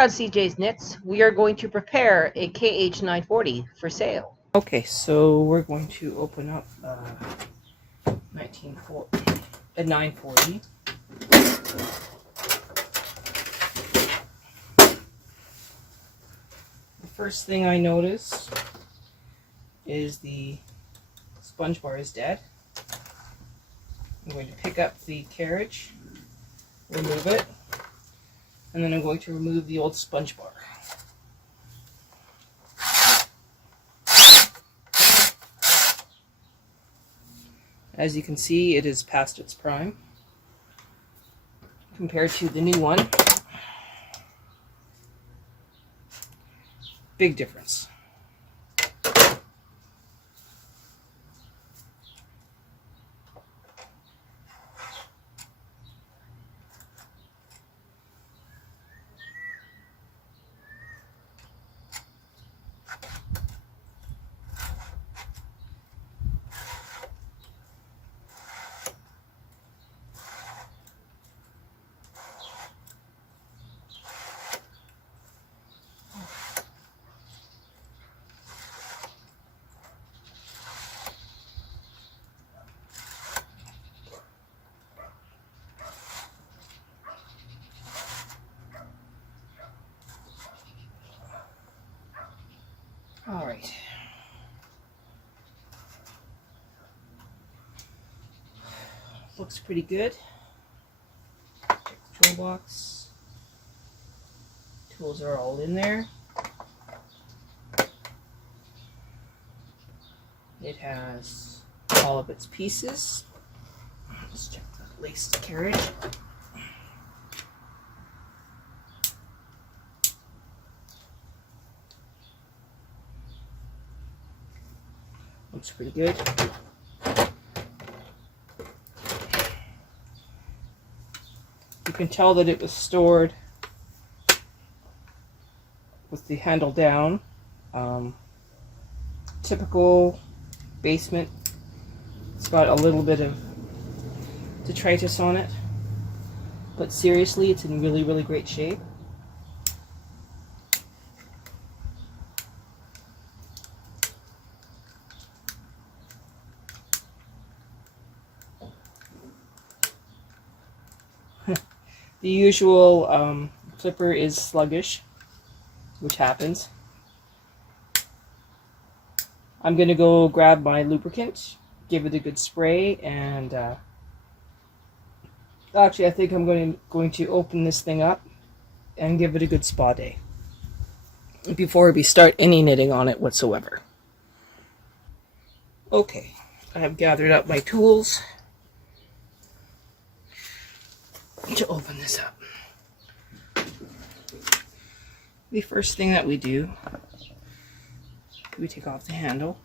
on CJ's Knits, we are going to prepare a KH940 for sale. Okay, so we're going to open up a 940. The first thing I notice is the sponge bar is dead. I'm going to pick up the carriage, remove it, and then I'm going to remove the old sponge bar. As you can see, it is past its prime compared to the new one. Big difference. All right. Looks pretty good. Control box. Tools are all in there. It has all of its pieces. Let's check the laced carriage. Looks pretty good. You can tell that it was stored with the handle down. Typical basement. It's got a little bit of detritus on it, but seriously, it's in really, really great shape. The usual flipper is sluggish, which happens. I'm going to go grab my lubricant, give it a good spray, and actually I think I'm going to open this thing up and give it a good spa day before we start any knitting on it whatsoever. Okay, I have gathered up my tools to open this up. The first thing that we do, we take off the handle.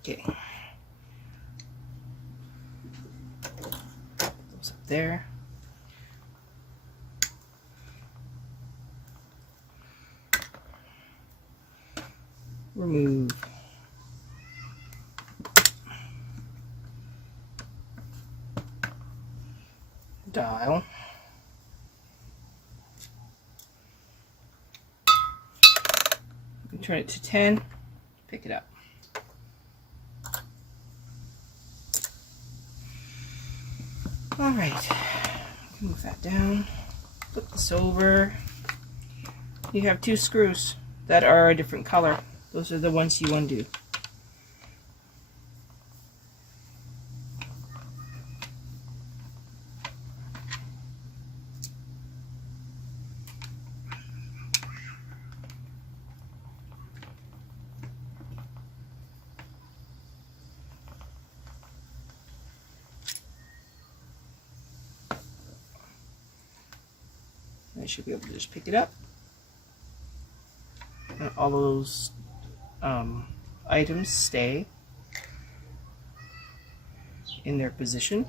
Okay. Goes up there. Remove dial. You can turn it to 10, pick it up. All right, move that down, flip this over. You have two screws that are a different color. Those are the ones you undo. should be able to just pick it up. And all those items stay in their position.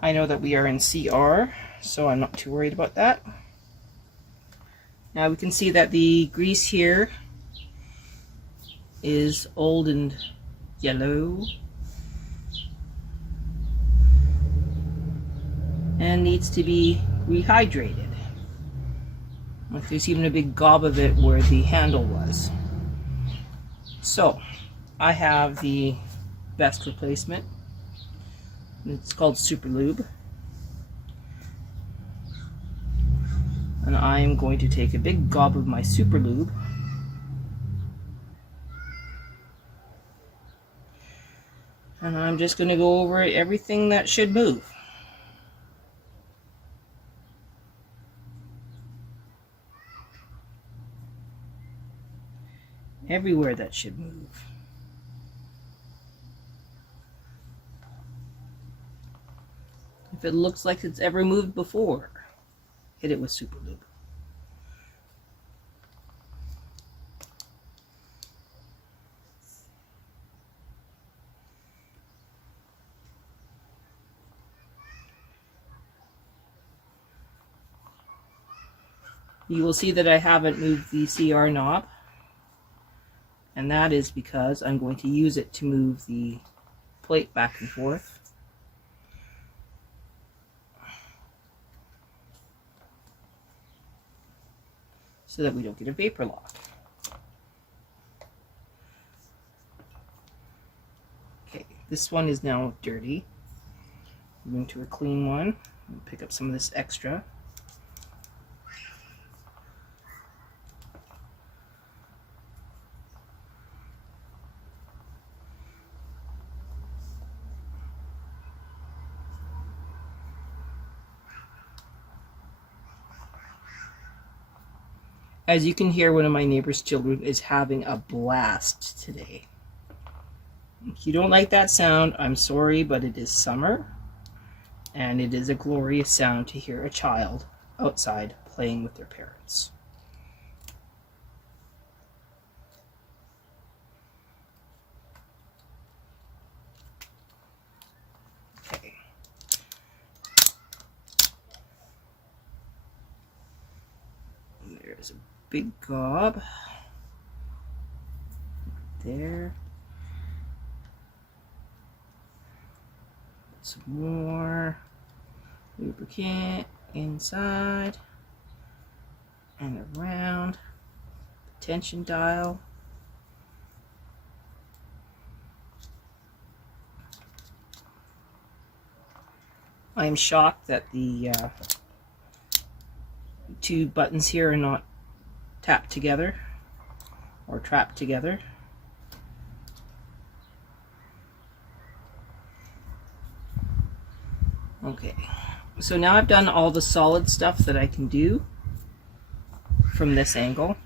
I know that we are in CR, so I'm not too worried about that. Now we can see that the grease here is old and yellow and needs to be rehydrated. Like there's even a big gob of it where the handle was. So I have the best replacement. It's called Super Lube. And I'm going to take a big gob of my Super Lube and I'm just going to go over everything that should move. Everywhere that should move. If it looks like it's ever moved before, hit it with Super Lube. You will see that I haven't moved the CR knob, and that is because I'm going to use it to move the plate back and forth. So that we don't get a vapor lock. Okay, this one is now dirty. I'm going to a clean one and pick up some of this extra. As you can hear, one of my neighbor's children is having a blast today. If you don't like that sound, I'm sorry, but it is summer, and it is a glorious sound to hear a child outside playing with their parents. Okay. There's a big gob there. Some more lubricant inside and around the tension dial. I am shocked that the two buttons here are not tapped together or trapped together. Okay, so now I've done all the solid stuff that I can do from this angle.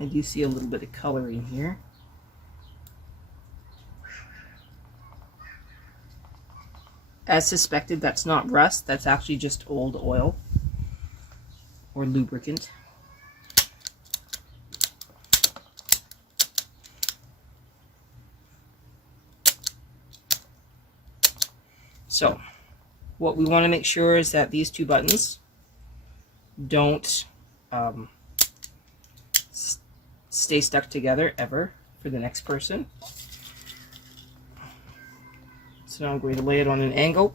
I do see a little bit of color in here. As suspected, that's not rust, that's actually just old oil or lubricant. So, what we want to make sure is that these two buttons don't stay stuck together ever for the next person. So now I'm going to lay it on an angle.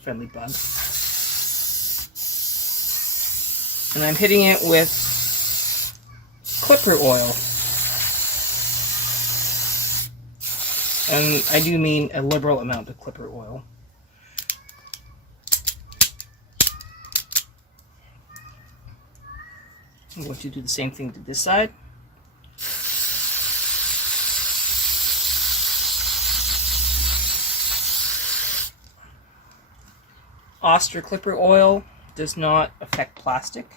Friendly bug. And I'm hitting it with clipper oil. And I do mean a liberal amount of clipper oil. I'm going to do the same thing to this side. Oster clipper oil does not affect plastic.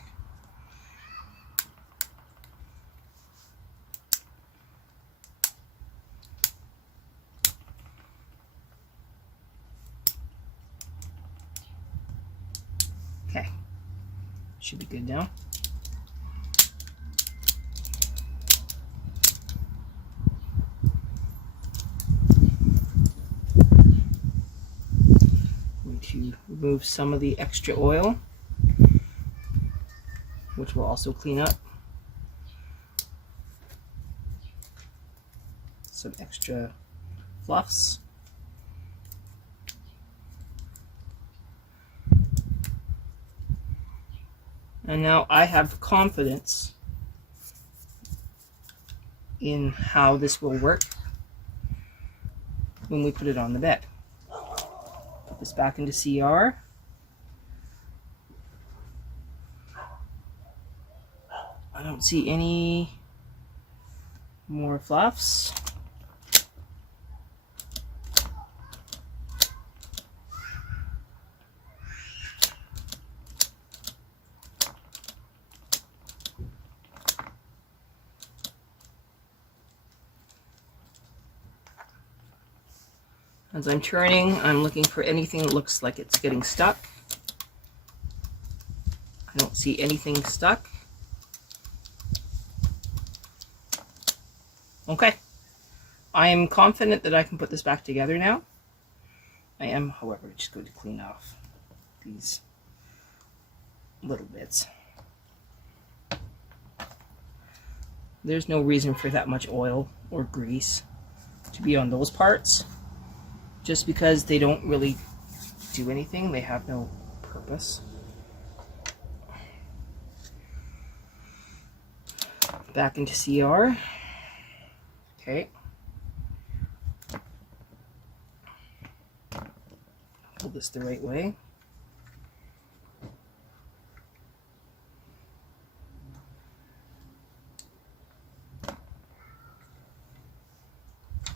should be good now. I'm going to remove some of the extra oil, which will also clean up some extra fluffs. And now I have confidence in how this will work when we put it on the bed. Put this back into CR. I don't see any more fluffs. As I'm turning, I'm looking for anything that looks like it's getting stuck. I don't see anything stuck. Okay. I am confident that I can put this back together now. I am, however, just going to clean off these little bits. There's no reason for that much oil or grease to be on those parts. Just because they don't really do anything, they have no purpose. Back into CR. Okay. Hold this the right way.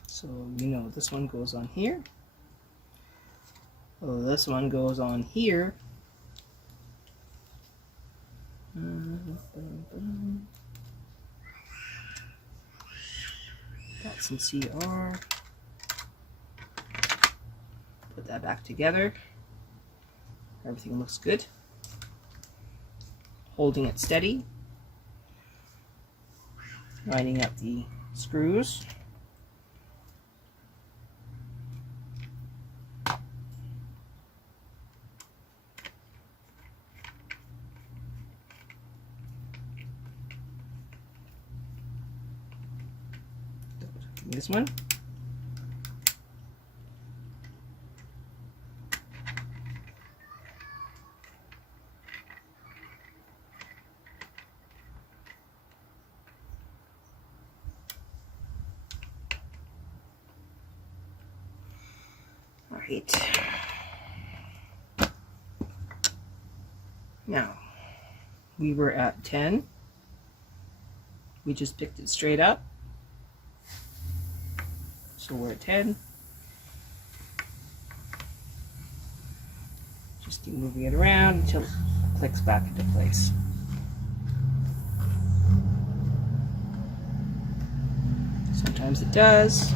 So, you know, this one goes on here. Oh, this one goes on here. That's in CR. Put that back together. Everything looks good. Holding it steady. Lining up the screws. This one. All right. Now, we were at 10. We just picked it straight up. So we're at 10. Just keep moving it around until it clicks back into place. Sometimes it does,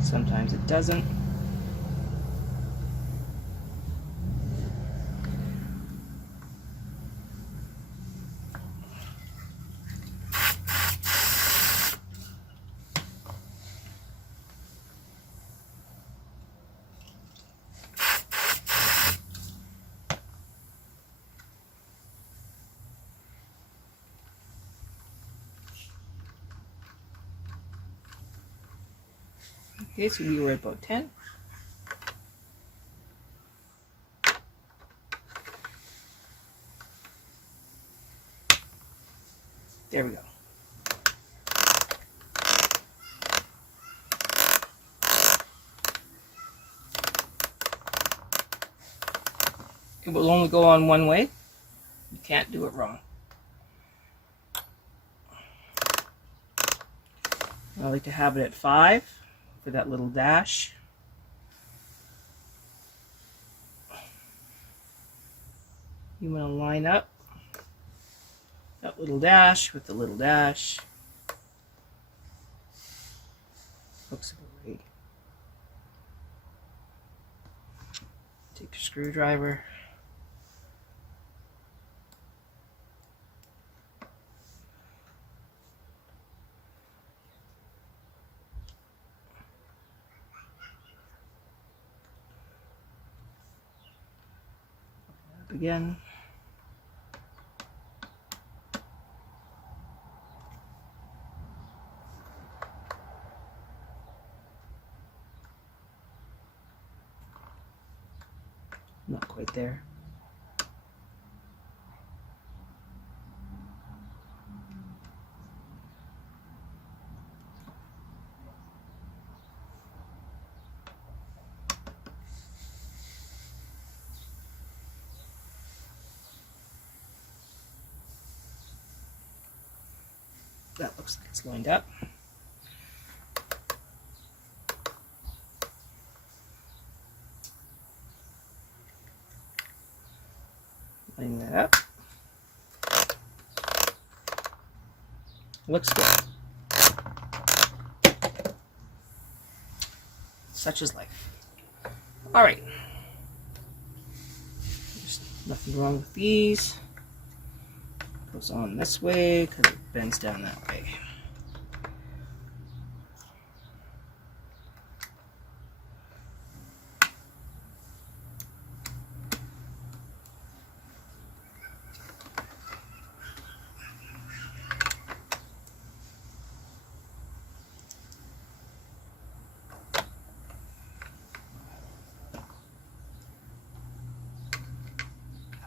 sometimes it doesn't. Okay, so we were at about 10. There we go. It will only go on one way. You can't do it wrong. I like to have it at 5 for that little dash. You want to line up that little dash with the little dash. Looks about right. Take your screwdriver. again. Not quite there. That looks like it's lined up. Line that up. Looks good. Such is life. All right. There's nothing wrong with these. Goes on this way because it bends down that way.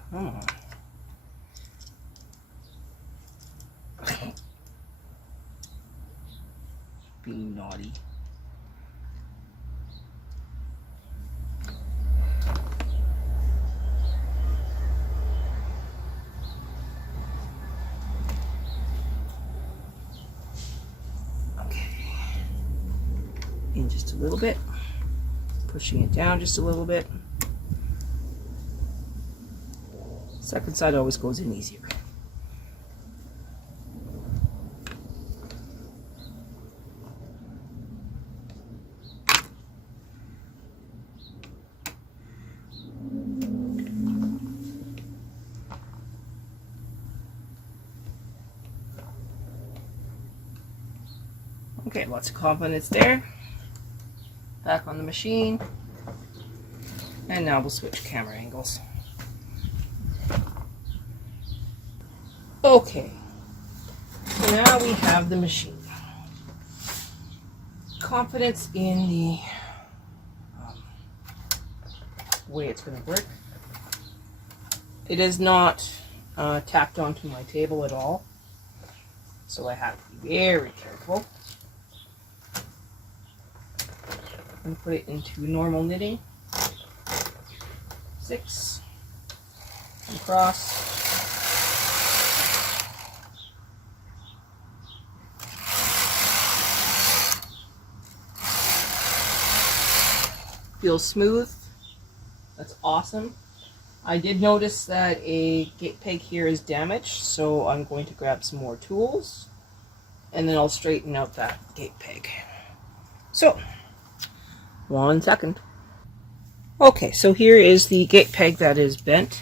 Come on. Being naughty. Okay. In just a little bit. Pushing it down just a little bit. Second side always goes in easier. Okay, lots of confidence there. Back on the machine. And now we'll switch camera angles. Okay, so now we have the machine. Confidence in the way it's going to work. It is not tacked onto my table at all, so I have to be very careful. I'm going to put it into normal knitting. 6 and cross. Feels smooth. That's awesome. I did notice that a gate peg here is damaged, so I'm going to grab some more tools and then I'll straighten out that gate peg. So, 1 second. Okay, so here is the gate peg that is bent.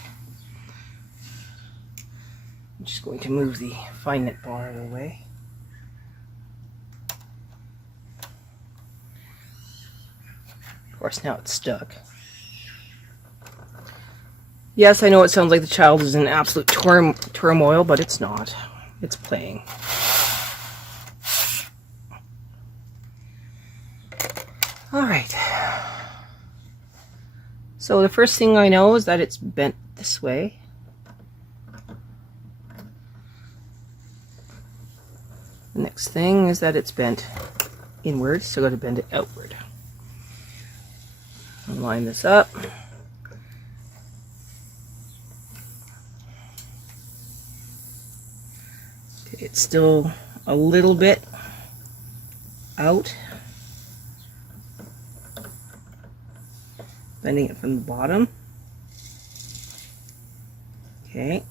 I'm just going to move the fine knit bar away. Of course, now it's stuck. Yes, I know it sounds like the child is in absolute turmoil, but it's not. It's playing. All right. So the first thing I know is that it's bent this way. The next thing is that it's bent inward, so I've got to bend it outward. I'll line this up. Okay, it's still a little bit out. Bending it from the bottom. Okay.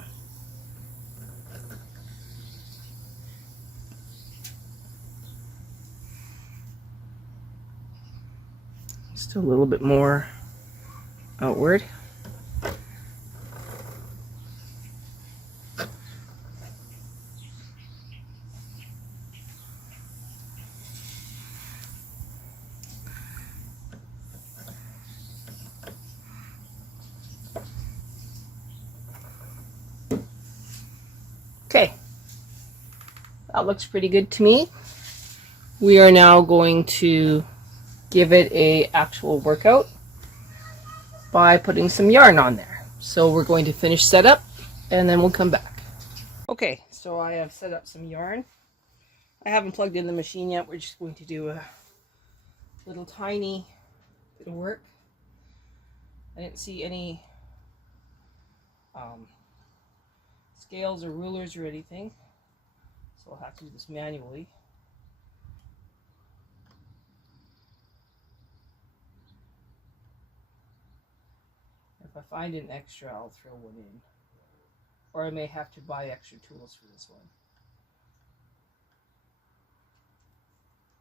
Just a little bit more outward. That looks pretty good to me. We are now going to give it a actual workout by putting some yarn on there. So we're going to finish setup and then we'll come back. Okay, so I have set up some yarn. I haven't plugged in the machine yet. We're just going to do a little tiny bit of work. I didn't see any scales or rulers or anything, so I'll have to do this manually. If I find an extra, I'll throw one in, or I may have to buy extra tools for this one.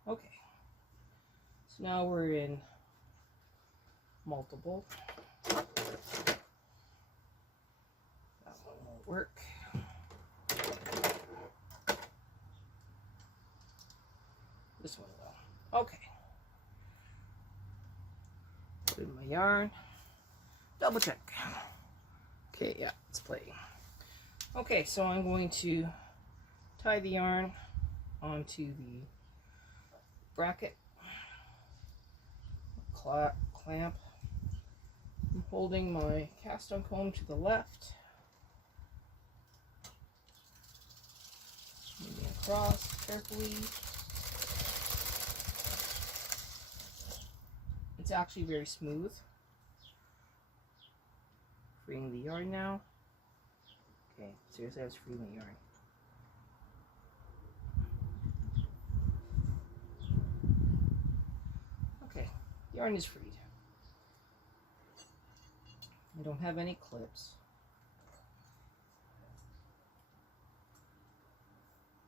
Okay, so now we're in multiple. That one won't work. This one will. Okay. Put in my yarn. Double check. Okay, yeah, it's playing. Okay, so I'm going to tie the yarn onto the bracket. Clamp. I'm holding my cast on comb to the left. Moving across carefully. It's actually very smooth. Freeing the yarn now. Okay, seriously, I was freeing the yarn. Okay, yarn is freed. I don't have any clips.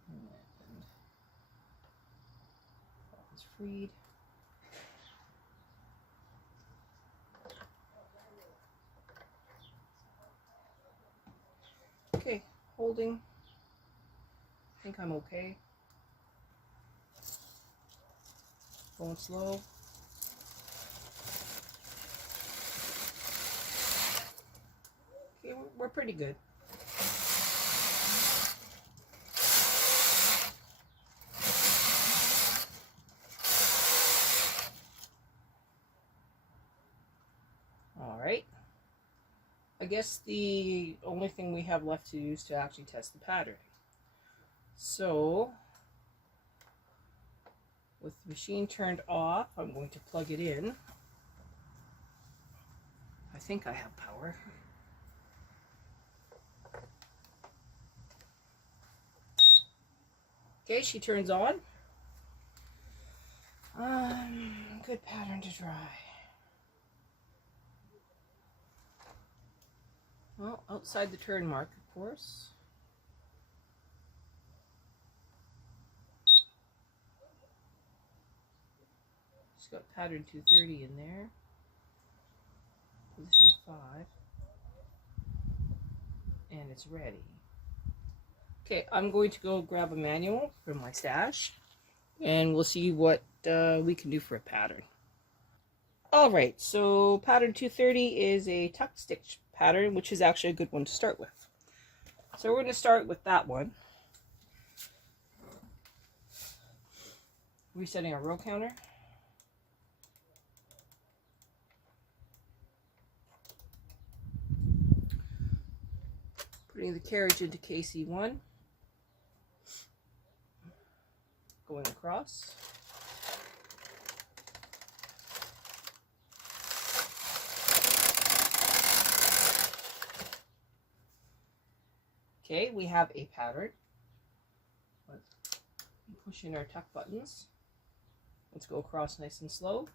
And that is freed. Okay, holding. I think I'm okay. Going slow. Okay, we're pretty good. All right. I guess the only thing we have left to do is to actually test the pattern. So, with the machine turned off, I'm going to plug it in. I think I have power. Okay, she turns on. Good pattern to try. Well, outside the turn mark, of course. She's got pattern 230 in there. Position 5. And it's ready. Okay, I'm going to go grab a manual from my stash, and we'll see what we can do for a pattern. Alright, so pattern 230 is a tuck stitch pattern, which is actually a good one to start with. So we're going to start with that one. Resetting our row counter. Putting the carriage into KC1. Going across. Okay, we have a pattern. Let's push in our tuck buttons. Let's go across nice and slow.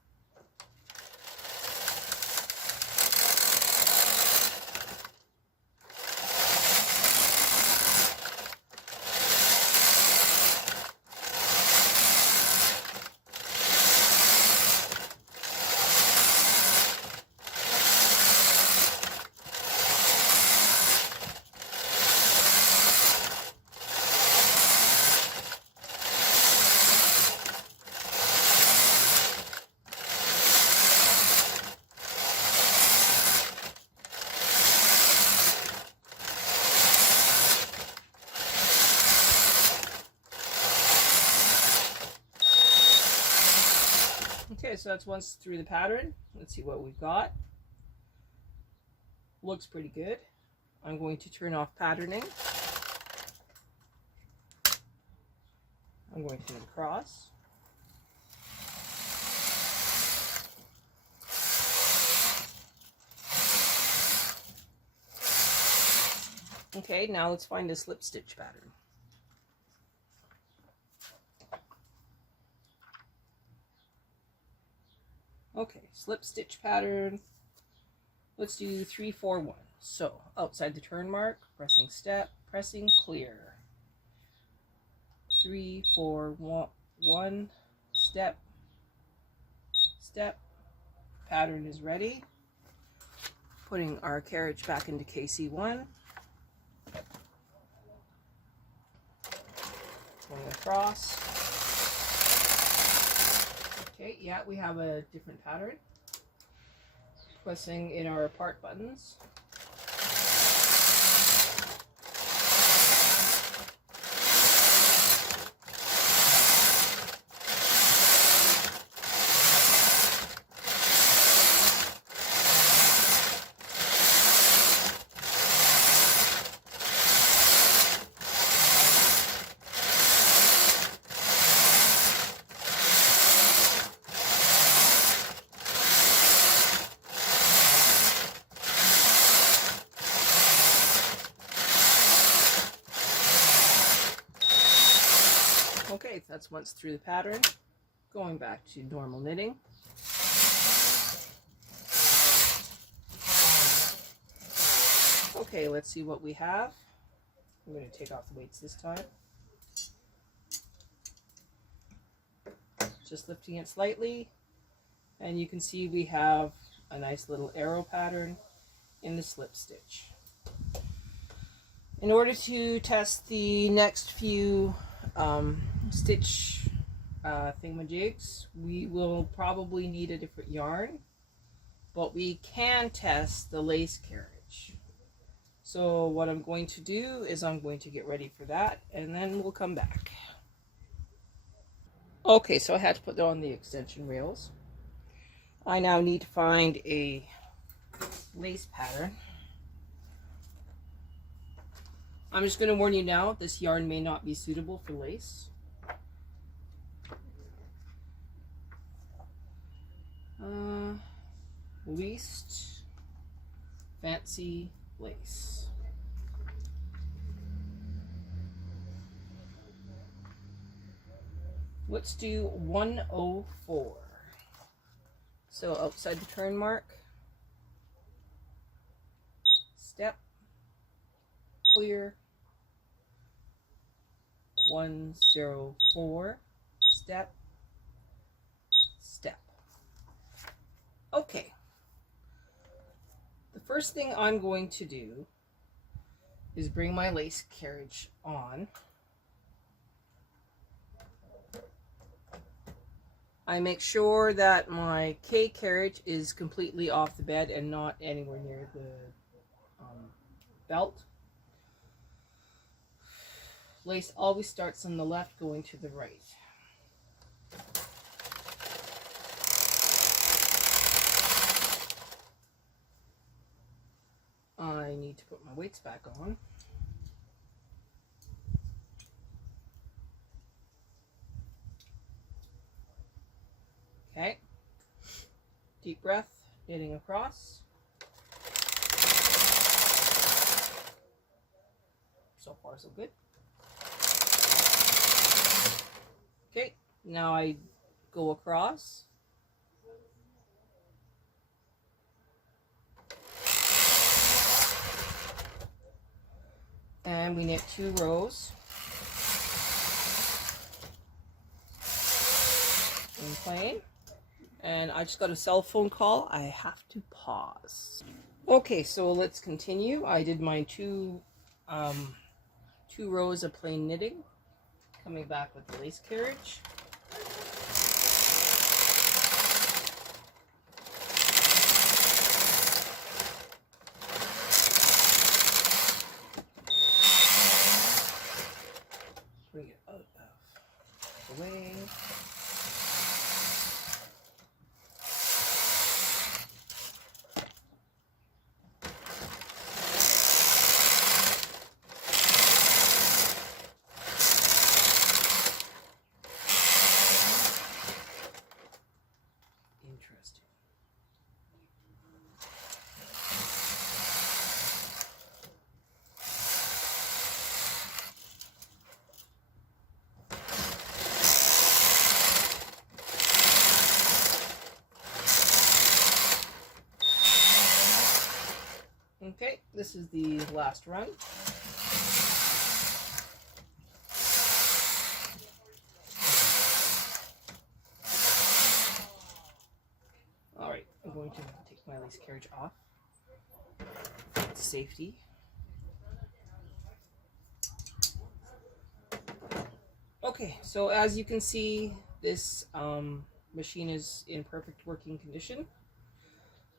so that's once through the pattern. Let's see what we've got. Looks pretty good. I'm going to turn off patterning. I'm going to knit across. Okay, now let's find a slip stitch pattern. Okay, slip stitch pattern. Let's do 3, 4, 1. So outside the turn mark, pressing step, pressing clear. 3, 4, 1, step, step. Pattern is ready. Putting our carriage back into KC1. Going across. Okay, yeah, we have a different pattern. Pressing in our part buttons. Okay, that's once through the pattern. Going back to normal knitting. Okay, let's see what we have. I'm going to take off the weights this time. Just lifting it slightly, and you can see we have a nice little arrow pattern in the slip stitch. In order to test the next few stitch thingamajigs, we will probably need a different yarn, but we can test the lace carriage. So what I'm going to do is I'm going to get ready for that, and then we'll come back. Okay, so I had to put on the extension rails. I now need to find a lace pattern. I'm just going to warn you now, this yarn may not be suitable for lace. Least fancy lace. Let's do 104. So outside the turn mark, step, clear, 104, step, step. Okay. The first thing I'm going to do is bring my lace carriage on. I make sure that my K carriage is completely off the bed and not anywhere near the belt. Lace always starts on the left, going to the right. I need to put my weights back on. Okay. Deep breath, knitting across. So far, so good. Okay, now I go across. And we knit 2 rows in plain. And I just got a cell phone call. I have to pause. Okay, so let's continue. I did my two rows of plain knitting. Coming back with the lace carriage. Bring it out of the way. Interesting. Okay, this is the last run. Alright, I'm going to take my lace carriage off. Safety. Okay, so as you can see, this machine is in perfect working condition.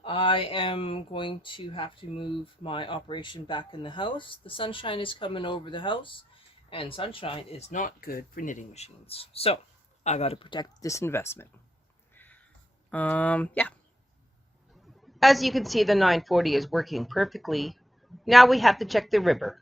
I am going to have to move my operation back in the house. The sunshine is coming over the house, and sunshine is not good for knitting machines. So I got to protect this investment. Yeah. As you can see, the 940 is working perfectly. Now we have to check the ribber.